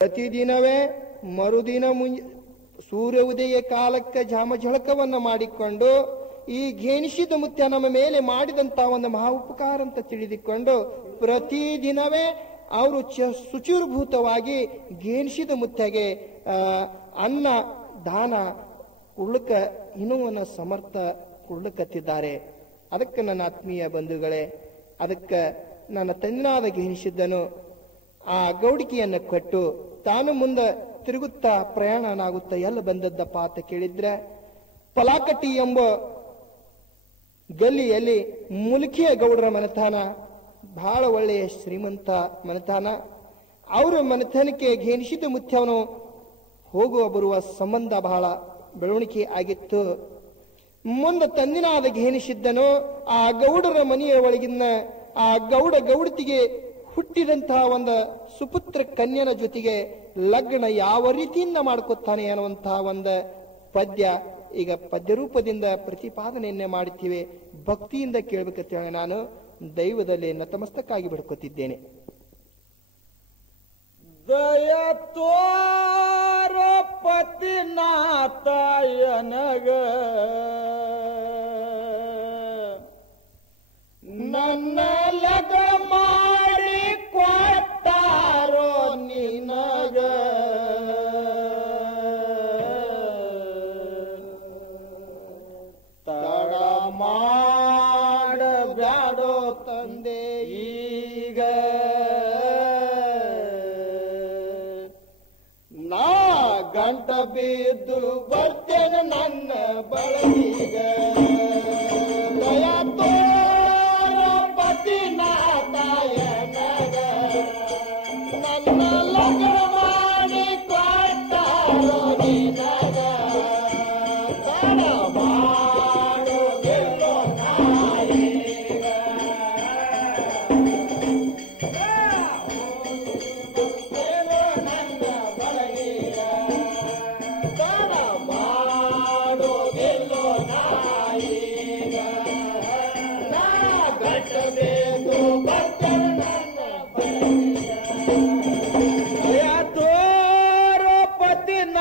ಪ್ರತಿದಿನವೇ ಮರುದಿನ ಸೂರ್ಯ ಉದಯ ಕಾಲಕ್ಕೆ ಜಾಮಜಳಕವನ್ನು ಮಾಡಿಕೊಂಡು ಈ ಘೇನಿಸಿದ ಮುತ್ಯ ನಮ್ಮ ಮೇಲೆ ಮಾಡಿದಂತಹ ಒಂದು ಮಹಾ ಉಪಕಾರ ಅಂತ ತಿಳಿದುಕೊಂಡು ಪ್ರತಿದಿನವೇ ಅವರು ಶುಚಿರ್ಭೂತವಾಗಿ ಘೇನಿಸಿದ ಮುತ್ಯಗೆ ಅನ್ನ ದಾನ ಉಳ್ಕ ಇನ್ನುವನ್ನ ಸಮರ್ಥ ಉಳ್ಕತ್ತಿದ್ದಾರೆ. ಅದಕ್ಕೆ ನನ್ನ ಆತ್ಮೀಯ ಬಂಧುಗಳೇ, ಅದಕ್ಕೆ ನನ್ನ ತಂದೆನಾದ ಘೇನಿಸಿದ್ದನು ಆ ಗೌಡಿಕೆಯನ್ನು ಕೊಟ್ಟು ತಾನು ಮುಂದೆ ತಿರುಗುತ್ತಾ ಪ್ರಯಾಣನಾಗುತ್ತಾ ಎಲ್ಲ ಬಂದದ್ದಪ್ಪ ಅಂತ ಕೇಳಿದ್ರೆ, ಪಲಾಕಟ್ಟಿ ಎಂಬ ಗಲ್ಲಿಯಲ್ಲಿ ಮುಲ್ಕಿಯ ಗೌಡರ ಮನೆತನ ಬಹಳ ಒಳ್ಳೆಯ ಶ್ರೀಮಂತ ಮನೆತನ. ಅವರ ಮನೆತನಕ್ಕೆ ಘೇನಿಸಿದ ಮುತ್ಯವನು ಹೋಗುವ ಬರುವ ಸಂಬಂಧ ಬಹಳ ಬೆಳವಣಿಗೆ ಆಗಿತ್ತು. ಮುಂದೆ ತಂದಿನಾದ ಘೇನಿಸಿದ್ದನು ಆ ಗೌಡರ ಮನೆಯ ಒಳಗಿನ ಆ ಗೌಡತಿಗೆ ಹುಟ್ಟಿದಂತಹ ಒಂದು ಸುಪುತ್ರ ಕನ್ಯನ ಜೊತೆಗೆ ಲಗ್ನ ಯಾವ ರೀತಿಯಿಂದ ಮಾಡ್ಕೊತಾನೆ ಅನ್ನುವಂತಹ ಒಂದು ಪದ್ಯ ಈಗ ಪದ್ಯ ರೂಪದಿಂದ ಪ್ರತಿಪಾದನೆಯನ್ನೇ ಮಾಡುತ್ತೀವಿ. ಭಕ್ತಿಯಿಂದ ಕೇಳಬೇಕಂತೇಳಿ ನಾನು ದೈವದಲ್ಲಿ ನತಮಸ್ತಕ್ಕಾಗಿ ಬಿಡ್ಕೊತಿದ್ದೇನೆ. ದಯ ತೋರೋ ಪತಿನಾಥಯನಗ ನನ್ನ ಲಗ ಮಾಡಿ ಕೊಟ್ಟಾರೋ ನಿನಗ ತಡ ಮಾಡಬ್ಯಾಡೋ ತಂದೆ ಈಗ ನಾ ಗಂಟ ಬಿದ್ದು ಬರ್ತೇನೆ ನನ್ನ ಬಳಗ ದಯ ತೋರೋ ಪತಿನಾಥಯನಗ ನನ್ನ ಲಗ್ನ ಮಾಡಿ ಕೊಟ್ಟಾರೋ ನಿನಗ ತಡ ಮಾಡೋದಿಲ್ಲೋ ನಾಯೀಗ ನನ್ನ ಬಳಗೀಗ ತಡ ಮಾಡೋದಿಲ್ಲೋ ನಾಯೀಗ ನಾ ಗಟ್ಟಬೇಕು ಬರ್ತೇನೆ ನನ್ನ ಬಳಗೀಗ ದಯ ತೋರೋ ಪತಿನಾಥಯನಗ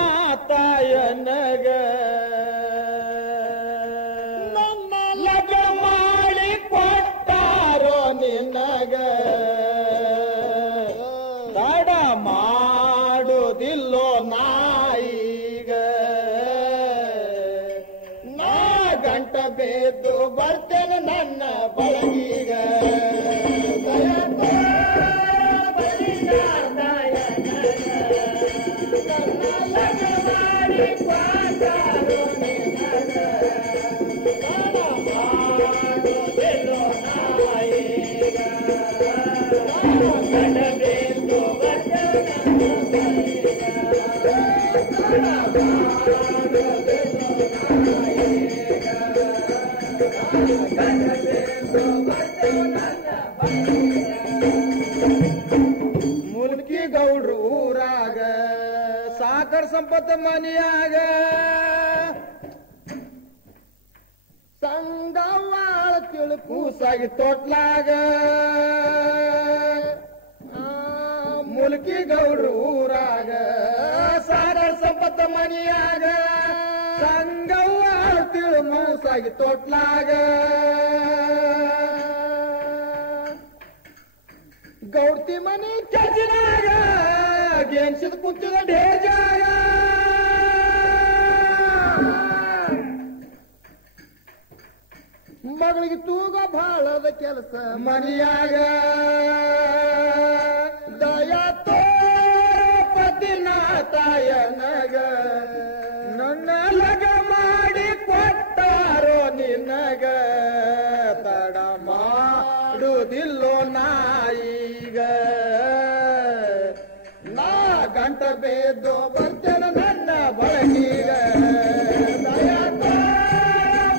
ನನ್ನ ಲಗ್ನ ಮಾಡಿ ಕೊಟ್ಟಾರೋ ನಿನಗ ತಡ ಮಾಡೋದಿಲ್ಲೋ ನಾಯೀಗ ನಾ ಗಂಟ ಬೇದು ಬರ್ತೇನೆ ನನ್ನ ಬಳಗೀಗ ದಯ ಮುಲ್ಕಿ ಗೌಡ್ರು ಊರಾಗ ಸಾಕರ ಸಂಪತ್ತ ಮನಿಯಾಗ ಸಂಗವಾಳ ತಿಳು ಕೂಸಾಗಿ ತೊಟ್ಲಾಗ ಮುಲ್ಕಿ ಗೌಡ್ರು ಊರಾಗ ಸಾಕರ ಸಂಪತ್ತ ಮನಿಯಾಗ ಸಂಗವಾಳ ತಿಳು ಮೂಸಾಗಿ ತೊಟ್ಲಾಗ ಗೌಡ್ತಿ ಮನಿ ಚಜಿನಾಗ ಗೆನ್ಸಿದ ಕುಂತಿದ ಢೇಜಾಗ ಮಗಳಿಗೆ ತೂಗ ಬಾಳದ ಕೆಲಸ ಮನಿಯಾಗ ದಯ ತೋರೋ ಪತಿನಾಥಯನಗ ನನ್ನ ಲಗ ಮಾಡಿ ಕೊಟ್ಟಾರೋ ನಿನಗ ತಡ ಮಾಡುದಿಲ್ಲೋ ನಾಯೀಗ ನಾ ಗಂಟ ಬೇದು ಬರ್ತೇನೆ ನನ್ನ ಬಳಗೀಗ ದಯ ತೋರೋ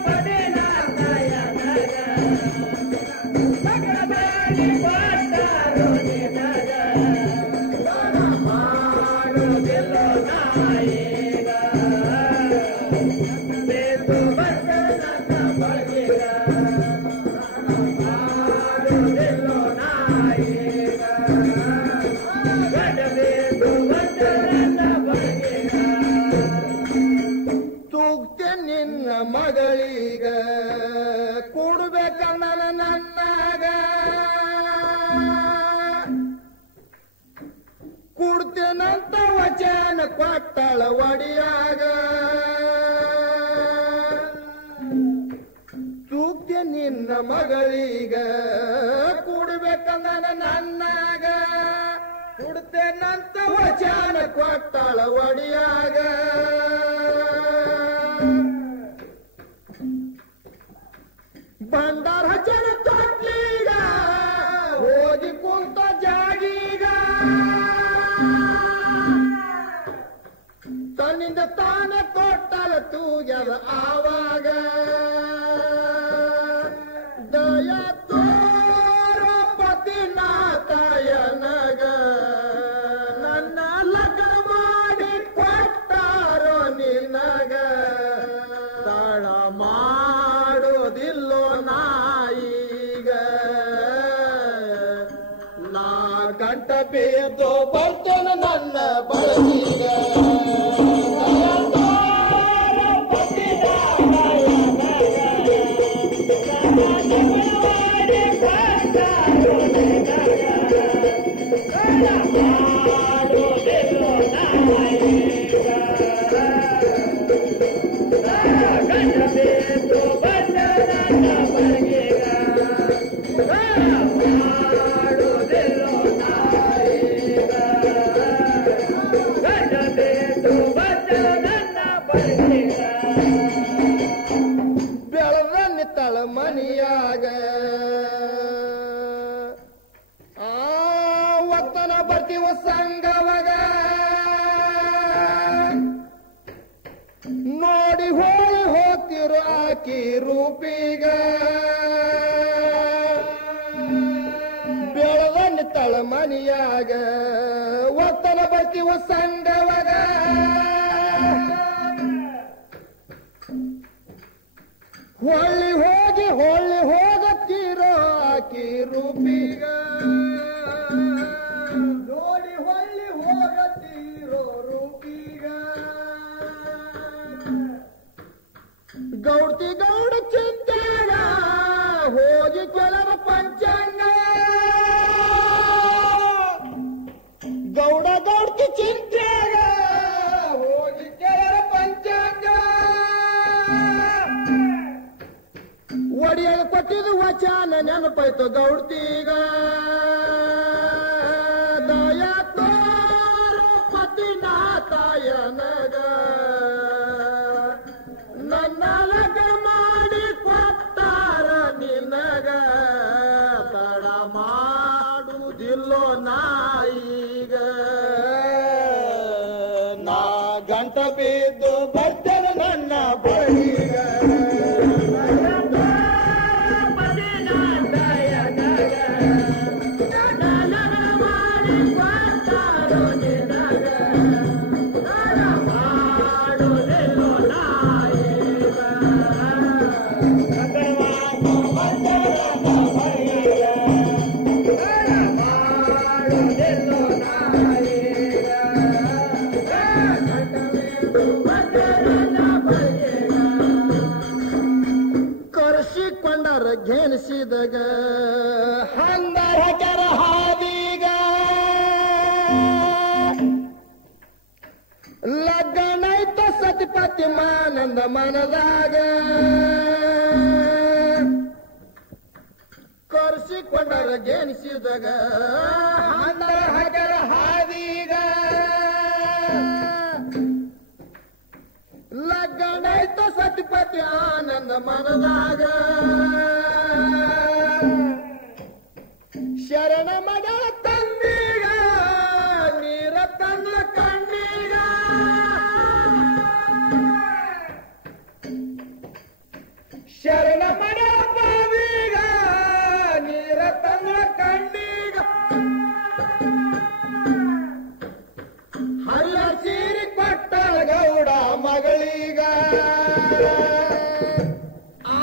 ಪತಿನಾಥಯನಗ ಲಗ್ನ ಮಾಡಿ ಕೊಟ್ಟಾರೋ ನಿನಗ ತಡ ಮಾಡುದಿಲ್ಲೋ ನಾಯೀಗ ಬೇದು ಬರ್ತೇನೆ ನನ್ನ ಬಳಗೀಗ ಮಾಡುದಿಲ್ಲೋ ನಾಯೀಗ ಗಂಡ ಬೇದು ಕೊಡ್ತೇನಂತ ವಚನ ಕೊಟ್ಟಳ ಒಡಿಯಾಗ ತೂಗ್ತೆ ನಿನ್ನ ಮಗಳೀಗ ಕೂಡ್ಬೇಕಂದ ನನ್ನಾಗ ಕೊಡ್ತೇನಂತ ವಚನ ಕೊಟ್ಟಳ ಒಡಿಯಾಗ ಭಂಡಾರ ಹಚ್ಚನ ತೊಟ್ಲೀಗ ಹೋಗಿ ಕುಂತ ಜಾಗೀಗ ತನ್ನಿಂದ ತಾನೇ ಕೊಟ್ಟಲ ತೂಗ್ಯದ ಆವಾಗ ದಯ ತೋರೋ ಪತಿನಾಥಯನಗ ನನ್ನ ಲಗ್ನ ಮಾಡಿ ಕೊಟ್ಟಾರೋ ನಿನಗ ತಡ ಮಾಡೋದಿಲ್ಲೋ ನಾಯಿಗ ನಾ ಗಂಟ ಬೇದೋ ಬರ್ತೇನೆ ನನ್ನ ಬಳಗೀಗ ಬೆಳೆದ ನಿತ್ತಳ ಮನಿಯಾಗ ಒತ್ತನ ಬರ್ತೀವ ಸಂಗವಾಗ ನೋಡಿ ಹೋಳಿ ಹೋಗ್ತಿರೋ ಆಕಿ ರೂಪಿಗ ಬೆಳೆದ ನಿತ್ತಳ ಮನಿಯಾಗ ಒತ್ತನ ಬರ್ತೀವ ಸಂಗವಾಗ ಹೊಳ್ಳಿ ಹೋಗತ್ತೀರೋ ಆಕಿ ರೂಪಿಗ ನೋಡಿ ಹೊಳ್ಳಿ ಹೋಗತ್ತೀರೋ ರೂಪಿಗ ಗೌಡ್ತಿ ಗೌಡ ಚಿಂತಾಗ ಹೋಗಿ ಕೆಲವ ಪಂಚಾಂಗ ಗೌಡ ಗೌಡ್ತಿ ಚಿಂತಾಗ ಹೋಗಿ ಕೆಲವ ಪಂಚಾಂಗ ಒಡಿಯಾಗ ಕೊಟ್ಟಿದ್ದು ವಚನ ನೆನಪಾಯ್ತು ಗೌಡ್ತೀಗ ದಯ ತೋರು ಪತಿನಾಥಯನಗ ನನ್ನ ಲಗ್ನ ಮಾಡಿ ಕೊಟ್ಟಾರ ನಿನಗ ತಡ ಮಾಡುವುದಿಲ್ಲೋ ನಾಯಿಗ ನಾ ಗಂಟ ಬಿದ್ದು ಬರ್ತೇನೆ ನನ್ನ ಬಳಿಗ ಘೇನಿಸಿದಾಗ ಹಂದರ ಕೆರ ಹಾದಿಗ ಲಗ್ನೈತ ಸತಿಪತಿ ಮಾನಂದ ಮನದಾಗ ಕರ್ಸಿಕೊಂಡರ ಘೇನಿಸಿದಾಗ ಹಂದರ ಕೆರ ಹಾದಿಗ ಲಗ್ನೈತ ಸತಿಪತಿ ಆನಂದ ಮನದಾಗ ಶರಣ ಮಗಳ ತಂದೀಗ ನೀರ ತಂದ ಕಣ್ಣೀಗ ಶರಣ ಮಗಳ ಬಾವಿಗ ನೀರ ತಂದ ಕಣ್ಣೀಗ ಹಲ್ಲ ಸೀರಿ ಕೊಟ್ಟ ಗೌಡ ಮಗಳೀಗ ಆ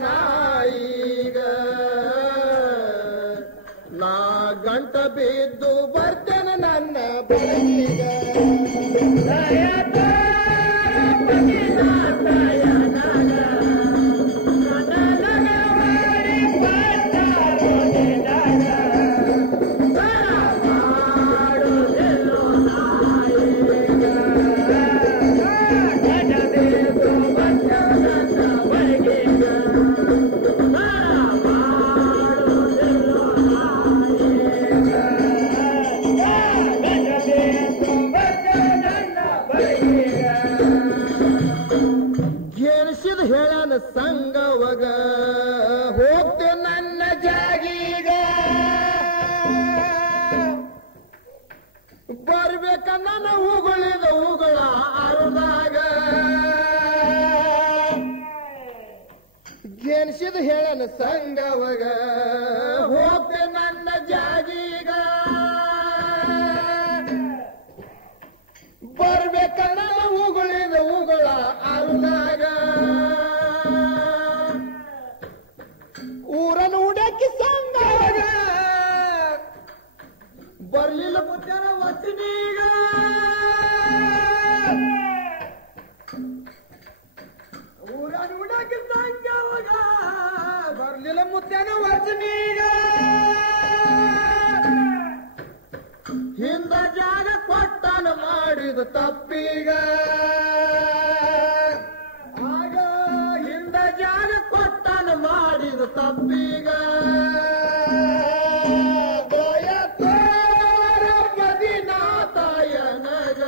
ನಾಯಿಗ ನಾ ಗಂಟ ಬಿದ್ದು ಬರ್ತೇನೆ ನನ್ನ ಬಳಿಗ ಸಂಗವಗ ಹೋಗ್ತೆ ನನ್ನ ಜಾಗೀಗ ಬರ್ಬೇಕ ನನ್ನ ಹೂಗಳಿದ ಹೂಗಳ ಆರುದಾಗ ಗೆನ್ಸಿದ ಹೇಳನ ಸಂಗವಗ ಹೋಗ್ತೆ ನನ್ನ ಜಾಗೀಗ ಬರ್ಬೇಕ ನನ್ನ ಹೂಗಳಿದ ಹೂಗಳ ಆರುದಾಗ ಊರನ್ನು ಉಡಕ್ಕಿ ಸಂಗಾಗ ಬರ್ಲಿಲ್ಲ ಮುತ್ಯಾನ ವಚನೀಗ ಊರನ್ನು ಉಡಕ್ಕಿ ಸಂಗಾಗ ಬರ್ಲಿಲ್ಲ ಮುತ್ಯಾನ ವಚನೀಗ ಹಿಂದ ಜಾಗ ಕೊಟ್ಟನ ಮಾಡಿದ ತಪ್ಪೀಗ ಮಾಡಿದ ತಪ್ಪೀಗ ದಯ ತೋರ ಮದಿನಾಥಯನಗ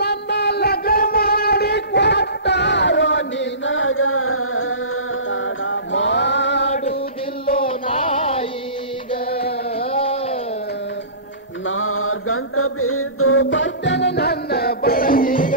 ನನ್ನ ಲಗ ಮಾಡಿ ಕೊಟ್ಟಾರೋ ನಿನಗ ಮಾಡುವುದಿಲ್ಲೋ ನಾಯಿಗ ನಾ ಗಂಟ ಬಿದ್ದು ಬರ್ತೇನೆ ನನ್ನ ಬಳಗೀಗ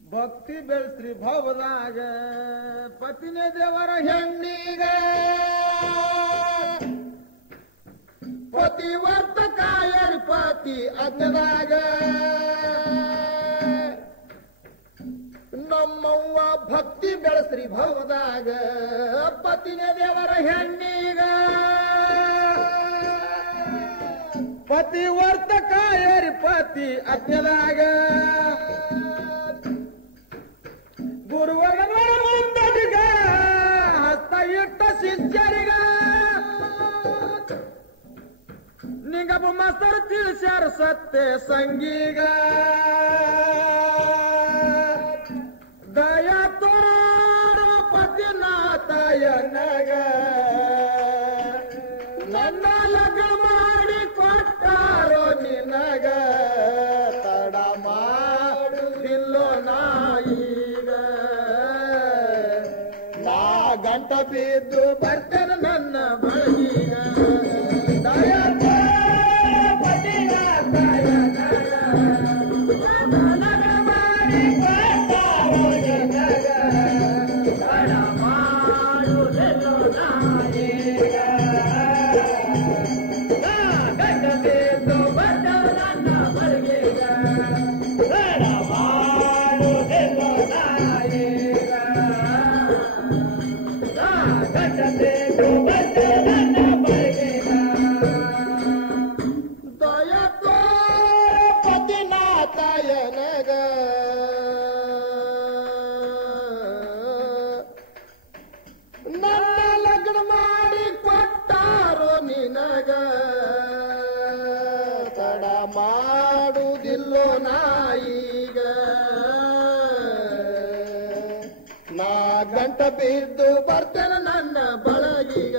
ಭಕ್ತಿ ಬೆಳೆಸ್ರಿ ಭವದಾಗ ಪತಿನೇ ದೇವರ ಹೆಣ್ಣಿಗ ಪತಿವರ್ತ ಕಾಯರಿ ಪತಿ ಅಜ್ಞದಾಗ ನಮ್ಮವ್ವ ಭಕ್ತಿ ಬೆಳೆಸ್ರಿ ಭವದಾಗ ಪತಿನೇ ದೇವರ ಹೆಣ್ಣಿಗ ಪತಿವರ್ತ ಕಾಯರಿ ಪತಿ ಅಜ್ಞದಾಗ ಗುರುವರ್ಗ ಮುಂದಡಿಗ ಹಸ್ತ ಇಟ್ಟ ಶಿಷ್ಯರಿಗ ನಿಂಗಪ್ಪ ಮಾಸ್ತರ್ ತಿಳಿಸ್ಯಾರ ಸತ್ಯ ಸಂಗೀಗ ದಯಾ ತೋರ ಪತಿನಾಥಯನಗ ನನ್ನ ಲಗ ಮಾಡಿ ಕೊಟ್ಟಾರೋ ನಿನಗ ತಡ ಮಾಡುದಿಲ್ಲೋ ನಾಯಿಗ ನಾ ಗಂಟ ಬಿದ್ದು ಬರ್ತೇನೆ ನನ್ನ ಬಳಿಗ ದಯಾ ಮಾಡುವುದಿಲ್ಲೋ ನಾಯಿಗ ನಾ ಗಂಟ ಬಿದ್ದು ಬರ್ತೇನೆ ನನ್ನ ಬಳಗೀಗ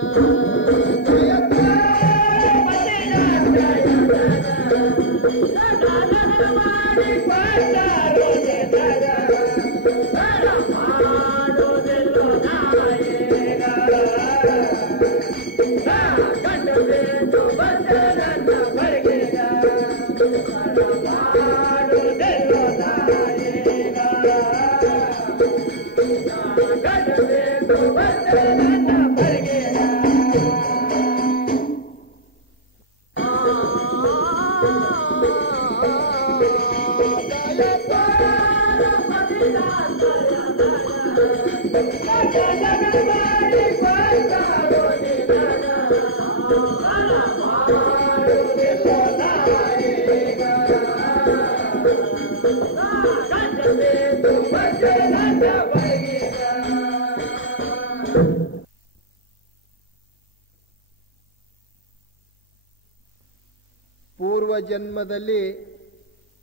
ಪೂರ್ವ ಜನ್ಮದಲ್ಲಿ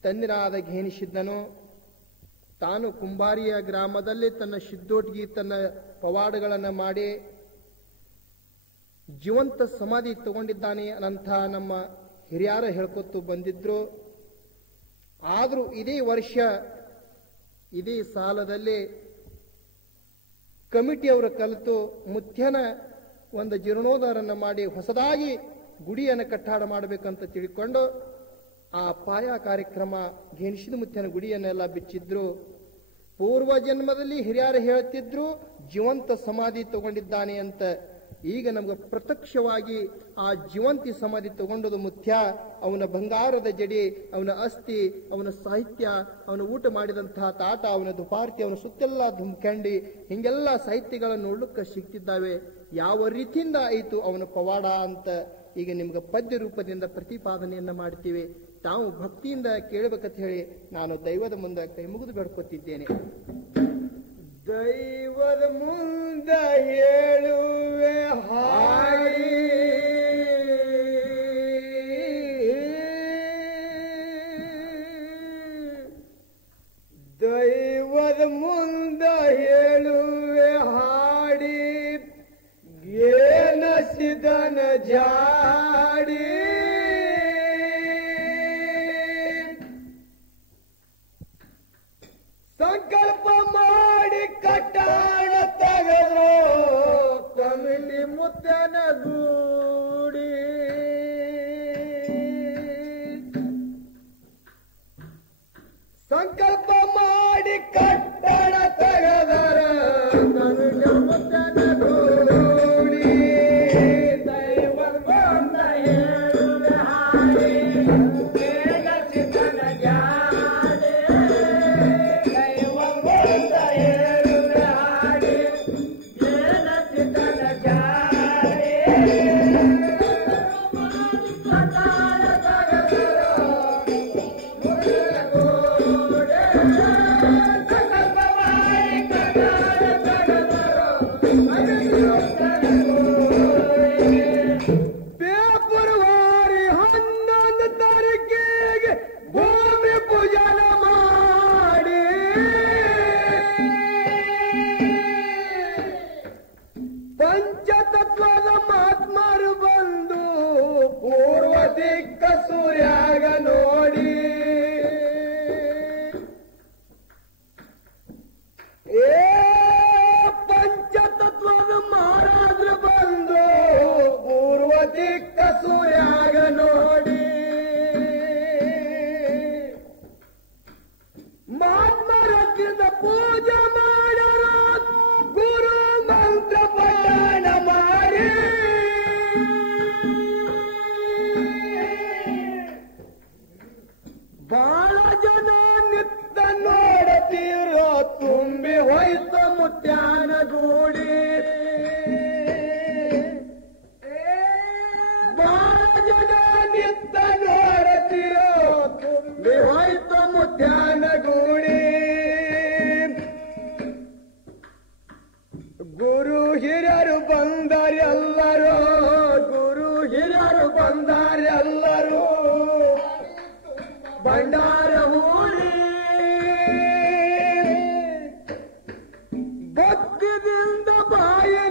ತಂದಿನಾದ ಘೇನಿಸಿದ್ದನು. ತಾನು ಕುಂಬಾರಿಯ ಗ್ರಾಮದಲ್ಲಿ ತನ್ನ ಸಿದ್ದೋಟಿಗೆ ತನ್ನ ಪವಾಡಗಳನ್ನು ಮಾಡಿ ಜೀವಂತ ಸಮಾಧಿ ತಗೊಂಡಿದ್ದಾನೆ ಅನ್ನಂಥ ನಮ್ಮ ಹಿರಿಯರ ಹೇಳ್ಕೊತು ಬಂದಿದ್ರು. ಆದರೂ ಇದೇ ವರ್ಷ ಇದೇ ಸಾಲದಲ್ಲಿ ಕಮಿಟಿಯವರು ಕಲಿತು ಮುತ್ಯನ ಒಂದು ಜೀರ್ಣೋದ್ಧಾರವನ್ನು ಮಾಡಿ ಹೊಸದಾಗಿ ಗುಡಿಯನ್ನು ಕಟ್ಟಾಡ ಮಾಡಬೇಕಂತ ತಿಳ್ಕೊಂಡು ಆ ಪಾಯ ಕಾರ್ಯಕ್ರಮ ಘೇನಿಸಿದ ಮುತ್ಯನ ಗುಡಿಯನ್ನೆಲ್ಲ ಬಿಚ್ಚಿದ್ರು. ಪೂರ್ವ ಜನ್ಮದಲ್ಲಿ ಹಿರಿಯರು ಹೇಳ್ತಿದ್ರು ಜೀವಂತ ಸಮಾಧಿ ತಗೊಂಡಿದ್ದಾನೆ ಅಂತ. ಈಗ ನಮ್ಗೆ ಪ್ರತ್ಯಕ್ಷವಾಗಿ ಆ ಜೀವಂತಿ ಸಮಾಧಿ ತಗೊಂಡದು ಮುತ್ಯ. ಅವನ ಬಂಗಾರದ ಜಡಿ, ಅವನ ಅಸ್ಥಿ, ಅವನ ಸಾಹಿತ್ಯ, ಅವನ ಊಟ ಮಾಡಿದಂತಹ ತಾಟ, ಅವನ ದುಪಾರ್ತಿ, ಅವನ ಸುತ್ತೆಲ್ಲ ಧುಮ್ಕಂಡಿ, ಹಿಂಗೆಲ್ಲ ಸಾಹಿತ್ಯಗಳನ್ನು ನೋಡ್ಲಿಕ್ಕೆ ಸಿಗ್ತಿದ್ದಾವೆ. ಯಾವ ರೀತಿಯಿಂದ ಆಯಿತು ಅವನ ಪವಾಡ ಅಂತ ಈಗ ನಿಮ್ಗೆ ಪದ್ಯ ರೂಪದಿಂದ ಪ್ರತಿಪಾದನೆಯನ್ನ ಮಾಡ್ತೀವಿ. ತಾವು ಭಕ್ತಿಯಿಂದ ಕೇಳಬೇಕಂತ ಹೇಳಿ ನಾನು ದೈವದ ಮುಂದೆ ಕೈ ಮುಗಿದು ಬೇಡ್ಕೊತಿದ್ದೇನೆ. ದೈವದ ಮುಂದ ಹೇಳುವೆ ಹಾಡಿ, ದೈವದ ಮುಂದ ಹೇಳುವೆ ಹಾಡಿ, ಏನಸಿದನ ಜಾಡಿ, ಸಂಕಲ್ಪ ಮಾಡಿ ಕಟ್ಟಾಣ ತೆಗೆದು ಕಮಿಟಿ ಮುತ್ತನ ಗೂಡಿ, ಸಂಕಲ್ಪ ಮಾಡಿ ಕಟ್ಟಾಣ ತೆಗೆದರ ಕಮಿಟಿ ಮುತ್ತನ ಗೂಡಿ, ದೈವ ಬಂದ ಹೇಳುವೆ ಹಾಡಿ, ಏನಸಿದನ ಜಾಡಿ, ದೈವ ಬಂದ ಹೇಳುವೆ ಹಾಡಿ, ಏನಸಿದನ ಜಾಡಿ, ಕಟ್ಟಾಣ ತೆಗೆದರ ಮುತ್ತನ ಗೂಡಿ, ಸಂಕಲ್ಪ ಮಾಡಿ ಕಟ್ಟಾಣ ತೆಗೆದರ ಕಮಿಟಿ ಮುತ್ತನ ಗೂಡಿ. ಫೆಬ್ರವರಿ 11 ತಾರೀಕಿಗೆ ಭೂಮಿ ಪೂಜನ ಮಾಡಿ, ಪಂಚತತ್ವದ ಮಹಾತ್ಮರು ಬಂದು ಪೂರ್ವ ದಿಕ್ಕ ಸೂರ್ಯಾಗ ನೋಡಿ, ಏ ಪಂಚತತ್ವದ ಮಹಾರಾಜರು ಬಂದು ಪೂರ್ವ ದಿಕ್ಕ ಸೂರ್ಯಾಗ ನೋಡಿ, ಮಹಾತ್ಮರದಿಂದ ಪೂಜೆ ಮಾಡರು, ಗುರು ಮಂತ್ರ ಪಠಣ ಮಾಡಿ, ಬಾಳ ಜನ ನಿತ್ತ ನೋಡತೀರೋ ತುಂಬಿ ಹೋಯ್ತು ಮುತ್ಯಾನ ಗೂಡಿ, ಬಾಳ ಜನ ನಿತ್ತ ನೋಡತೀರೋ ತುಂಬಿ ಹೋಯ್ತು ಮುತ್ಯಾನ ಗೂಡಿ, ಗುರು ಹಿರಿಯರು ಬಂದರೆಲ್ಲರೂ, ಗುರು ಹಿರಿಯರು ಬಂದರೆಲ್ಲರೂ ಭಂಡಾರ ಹೂಡಿ, ಭಕ್ತಿದಿಂದ ಬಾಯಿ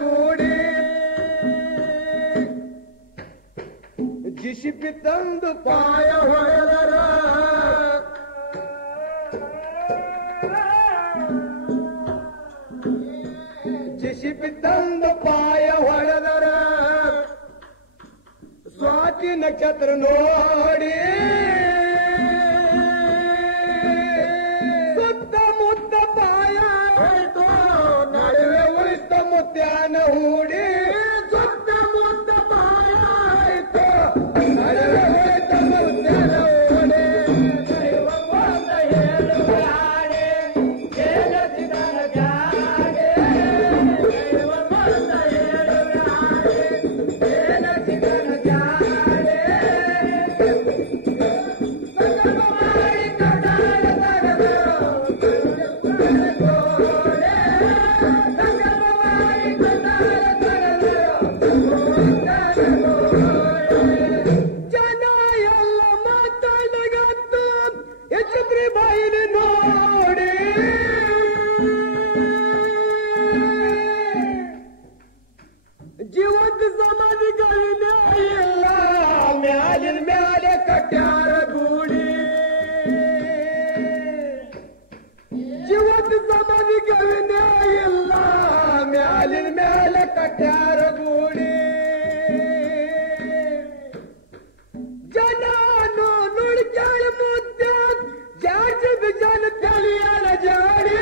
ಗೂಡಿ ಜಿಸಿಪಿ ತಂದು ಪಾಯ ಹೊಡೆದರ ಜಿಸಿಪಿ ತಂದು ಪಾಯ ಹೊಡೆದರ ಸ್ವಾತಿ ನಕ್ಷತ್ರ ನೋಡಿ ಸುತ್ತಮುತ್ತ ಪಾಯ ಆಯ್ತು ನಡುವೆ ಉಳಿತ ಮುತ್ಯಾನ ಹೂಡಿ ಸುತ್ತಮುತ್ತ ಪಾಯ ಆಯ್ತು ನಡುವೆ ಉಳಿತ ಮುತ್ಯಾನ ಹೂಡಿ ದೈವ ಬಂದ ಹೇಳುವ ಹಾಡೆ ಕೇಳಸಿದನ ಜಾಡೆ ದೈವ ಬಂದ ಹೇಳುವ ಹಾಡೆ ಕೇಳಸಿದನ ಜಾಡೆ ಸಂಗಮ ಮಾಡಿ ಕಡಾಳ ತಗದು ಸಂಗಮ ಮಾಡಿ ಕಡಾಳ ತಗದು ಜನ ಎಲ್ಲ ಮಾತಾಡಗತ್ತು ಯಶಪ್ರಿ ಬಾಯಿನ ನೋಡಿ ಜೀವಂತ ಸಮಾಧಿಗಳಿನ ಇಲ್ಲ ಮ್ಯಾಲಿನ ಮ್ಯಾಲೆ ಕಟ್ಯಾರ ಗೂಡಿ ಜೀವಂತ ಸಮಾಧಿಗಳಿನ ಇಲ್ಲ ಮ್ಯಾಲಿನ ಮ್ಯಾಲೆ ಕಟ್ಯಾರ ಗೂಡಿ ಜನಾನು ನುಡಿಚಾಳಿ ಮುದ್ದೆ ಜಾಡ್ಸಿದ ಜನ ತಲಿಯಾರ ಜಾಡಿ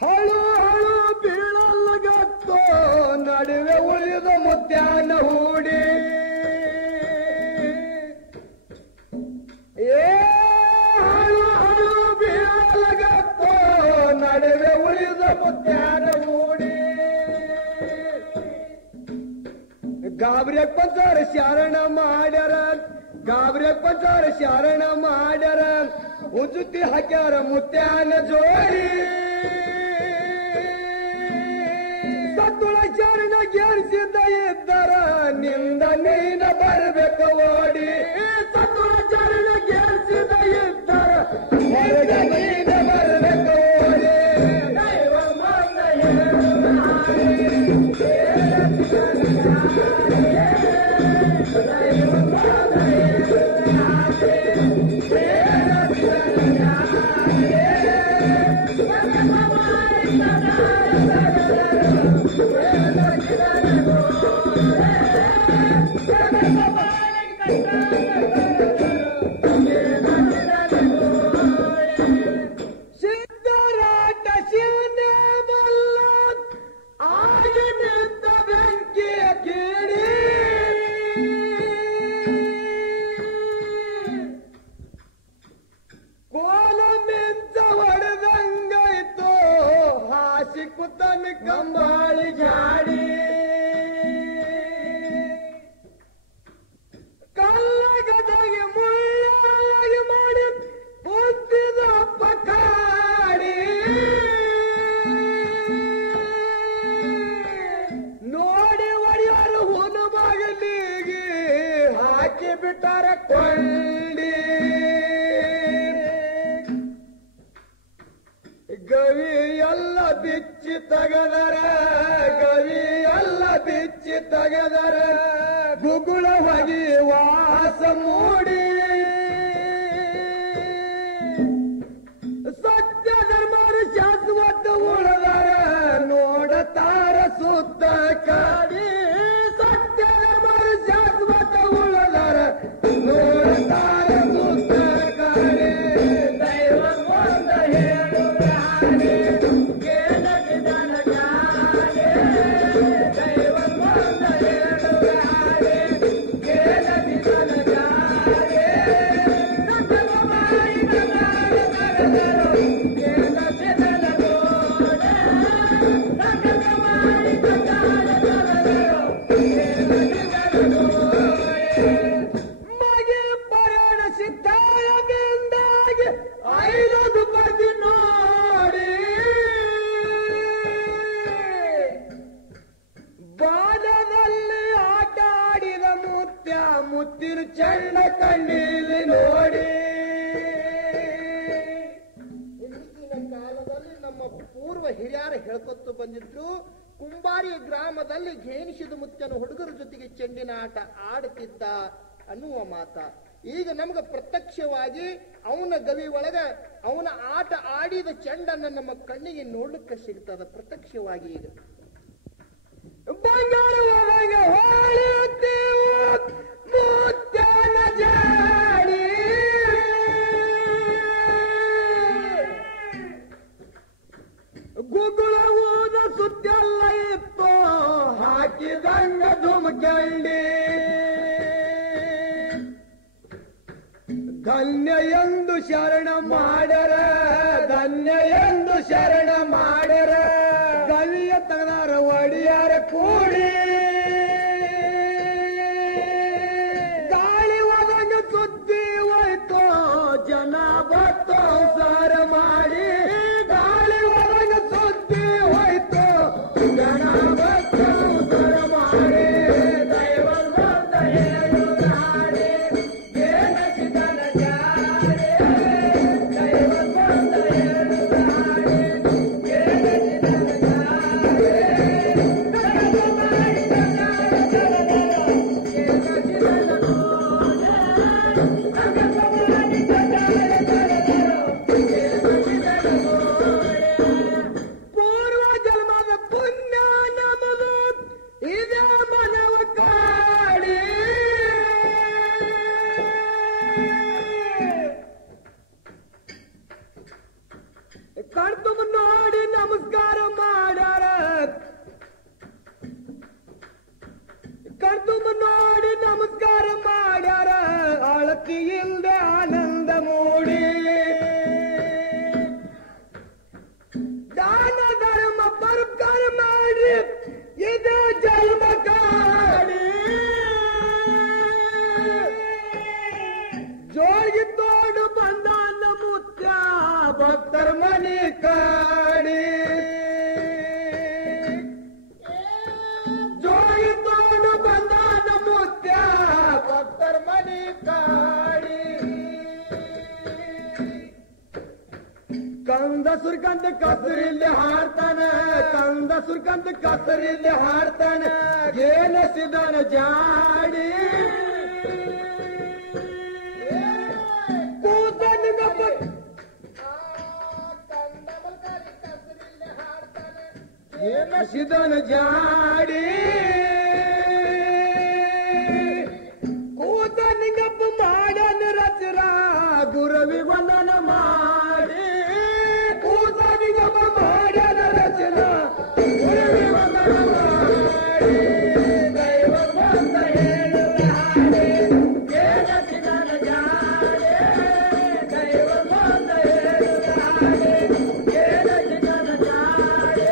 ಹಳು ಹಳು ಬೀಳಲ್ಲಗತ್ತೋ ನಡುವೆ ಉಳಿದ ಮುತ್ಯಾನ ಹೂಡಿ ಏ ಹಳು ಹಳು ಬೀಳಲ್ಲಗತ್ತೋ ನಡುವೆ ಉಳಿದ ಮುತ್ಯಾನ ಹೂಡಿ ಗಾಬ್ರ್ಯಾಗ ಪಂಚಾರ ಶಾರಣ ಮಾಡ್ಯಾರ ಗಾಬ್ರ್ಯಾಗ ಪಂಚಾರ ಶಾರಣ ಮಾಡ್ಯಾರ ಉಜುತಿ ಹಾಕ್ಯಾರ ಮುತ್ಯಾನ ಜೋಡಿ ಸತ್ತುಳ ಶರಣ ಗೆಲ್ಸಿದ್ದ ಇದ್ದರ ನಿಂದ ನೀನ ಬರಬೇಕು ಓಡಿ ಸತ್ತುಳ ಶರಣ ಗೆಲ್ಸಿದ್ದ ಇದ್ದರ ಹೊರಗೆ ನೀನ ಬರಬೇಕು ಓಡಿ ದೈವ ಬಂದ ಹೇಳುವ ಹಾಡೆ ದೈವ ಬಂದ ಹೇಳುವ ಹಾಡೆ ಸಿದ್ಧರಾಟ ಶಿವನೇ ಬಲ್ಲ ಆಗಿ ನಿಂತ ಬೆಂಕಿಯ ಕೀಡಿ ಕೋಲ ಮಿಂಚ ಹೊಡೆದಂಗಾಯ್ತು ಹಾಸಿ ಕುತನ ಕಂಬಾಳಿ ಜಾಡಿ ಕಲ್ಲಗದಾಗಿ ಮುಳ್ಳಾಗಿ ಮಾಡಿ ಕುಂತಿದ ಪಕಾಡಿ ನೋಡಿ ಒಡೆಯರು ಹುನು ಮಗನಿಗೆ ಹಾಕಿ ಬಿಟ್ಟಾರ ಕೊಂಡಿ ಗವಿ ಎಲ್ಲ ಬಿಚ್ಚಿ ತಗದರ ಗವಿ ಎಲ್ಲ ಬಿಚ್ಚಿ ತಗದರ ಗುಗುಳ ಹೋಗಿ ವಾಸ ಮೂಡಿ ಸತ್ಯ ಧರ್ಮರು ಶಾಶ್ವತ ಉಳದರ ನೋಡತಾರ ಸುತ್ತ ಕಾಡಿ ಸತ್ಯ ಧರ್ಮರು ಶಾಶ್ವತ ಉಳದರ ನೋಡತಾರ ಸುತ್ತ ಕಾಡಿ ದೈವ ಬಂದ ಹೇಳುವ ಹಾಡೆ ಕೇಳಸಿದನ ಜಾಡೆ ದೈವ ಬಂದ ಹೇಳುವ ಹಾಡೆ ಕೇಳಸಿದನ ಜಾಡೆ ಸಂಗಮ ಮಾಡಿ ಕಡಾಳ ತಗದರು ಕೇಳಸಿದನ ಗೋಡೆ ಸಂಗಮ ಮಾಡಿ ಕಡಾಳ ತಗದರು ಕೇಳಸಿದನ ಗೋಡೆ ಮಗೆ ಪಯಣ ಸಿದ್ಧಾಳ ಬೆಂದಾಗಿ ಐದು ಬದಿ ನೋಡಿ ಬಾಲದಲ್ಲಿ ಆಟ ಆಡಿದ ಮುತ್ಯ ಮುತ್ತಿನ ಚೆಂಡ ಕಣ್ಣೀಲಿ ನೋಡಿ ಇಂದಿನ ಕಾಲ ಹೇಳ್ಕೊತ್ತು ಬಂದಿದ್ರು. ಕುಂಬಾರಿ ಗ್ರಾಮದಲ್ಲಿ ಘೇನಿಸಿದ ಮುತ್ಯನ ಹುಡುಗರ ಜೊತೆಗೆ ಚೆಂಡಿನ ಆಟ ಆಡುತ್ತಿದ್ದ ಅನ್ನುವ ಮಾತ ಈಗ ನಮ್ಗ ಪ್ರತ್ಯಕ್ಷವಾಗಿ ಅವನ ಗವಿ ಒಳಗ ಅವನ ಆಟ ಆಡಿದ ಚೆಂಡನ್ನ ನಮ್ಮ ಕಣ್ಣಿಗೆ ನೋಡ್ಲಿಕ್ಕೆ ಸಿಗ್ತದ ಪ್ರತ್ಯಕ್ಷವಾಗಿ. ಈಗ ಗುಗುಳವೂದ ಸುತ್ತೆಲ್ಲ ಇತ್ತು ಹಾಕಿದಂಗ ಧುಮಕಂಡಿ ಧನ್ಯ ಎಂದು ಶರಣ ಮಾಡರ ಧನ್ಯ ಎಂದು ಶರಣ ಮಾಡರ ಗವಿಯ ತಗದಾರ ಒಡಿಯಾರ ಕೂಡಿ ಗಾಳಿ ಒದಗ ಸುದ್ದಿ ಹೋಯ್ತು ಜನ ಬತ್ತು ಸಾರ ಮಾಡಿ ಗಾಳಿ ಒದಗ ಸುದ್ದಿ ಹೋಯ್ತು ಜನ ಬತ್ತು ಸಾರ ಮಾಡಿ ಕಣ್ತುಂಬ ನೋಡಿ ನಮಸ್ಕಾರ ಮಾಡ್ಯಾರ ಕಣ್ತುಂಬ ನೋಡಿ ನಮಸ್ಕಾರ ಮಾಡ್ಯಾರ ಅಳತಿ ಇಲ್ದೆ ಆನಂದ ಮೂಡಿ ದಾನ ಧರ್ಮ ಬರ್ಕರ್ ಮಾಡಿ ಇದು ಜನ್ಮ ಕಾಡಿ ಜೋಗಿ ತೋಡು ಬಂದ ಮುತ್ಯ ಭಕ್ತರ ಮನೆ ಕಾಡಿ ಜೋಗಿ ತೋಡು ಬಂದ ಮುತ್ಯ ಭಕ್ತರ ಮನೆ ಕಾಡಿ ಕಂದ ಸುರ್ಕಂತ ಕಸರಿಲ್ಲಿ ಹಾಡ್ತಾನ ಕಂದ ಸುರ್ಕಂತ ಕಸರಿಲ್ಲಿ ಹಾಡ್ತಾನ ಏನಸಿದನ ಜಾಡಿ ಏನಸಿದನ ಜಾಡಿ ಕೂತ ನಿಂಗಪ್ಪ ಮಾಡನ ರಚರ ಗುರವಿ ವಂದನ ಮಾಡಿ ಕೂತ ನಿಂಗಪ್ಪ ಮಾಡನ ರಚನ ಗುರವಿ ವಂದನ ಮಾಡಿ ದೈವ ಬಂದ ಹೇಳುವ ಹಾಡಿ ಏನಸಿದನ ಜಾಡಿ ದೈವ ಬಂದ ಹೇಳುವ ಹಾಡಿ ಏನಸಿದನ ಜಾಡಿ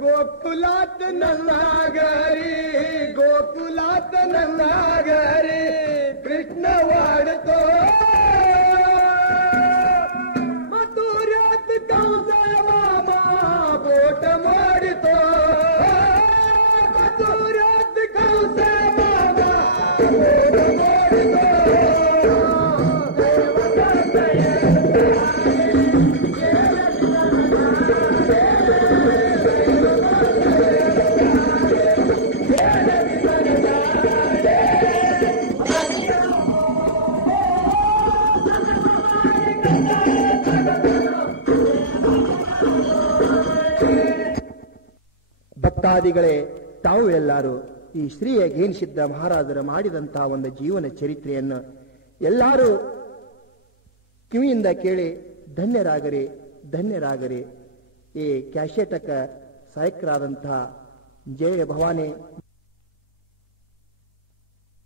ಗೋಕುಲಾತ್ ನನ್ನಾಗರಿ ಗೋಕುಲಾತ್ ನನ್ನಾಗರಿ ಕೃಷ್ಣ ವಾಡ್ತೋ ಮಥುರಾತ್ ಕಂಸಳ ಮಾಮ ಬೋಟ ಮಾಡಿತೋ ಮಥುರಾತ್ ಕಂಸಳ ಮಾಮ ಬೋಟ ಮಾಡಿತೋ ಭಕ್ತಾದಿಗಳೇ, ತಾವು ಎಲ್ಲರೂ ಈ ಶ್ರೀಯ ಘೇನಿಸಿದ್ದ ಮಹಾರಾಜರ ಮಾಡಿದಂತಹ ಒಂದು ಜೀವನ ಚರಿತ್ರೆಯನ್ನು ಎಲ್ಲರೂ ಕಿವಿಯಿಂದ ಕೇಳಿ ಧನ್ಯರಾಗರೆ ಧನ್ಯರಾಗರೆ. ಈ ಕ್ಯಾಶೆಟಕ ಸಹಾಯಕರಾದಂತಹ ಜಯ ಭವಾನಿ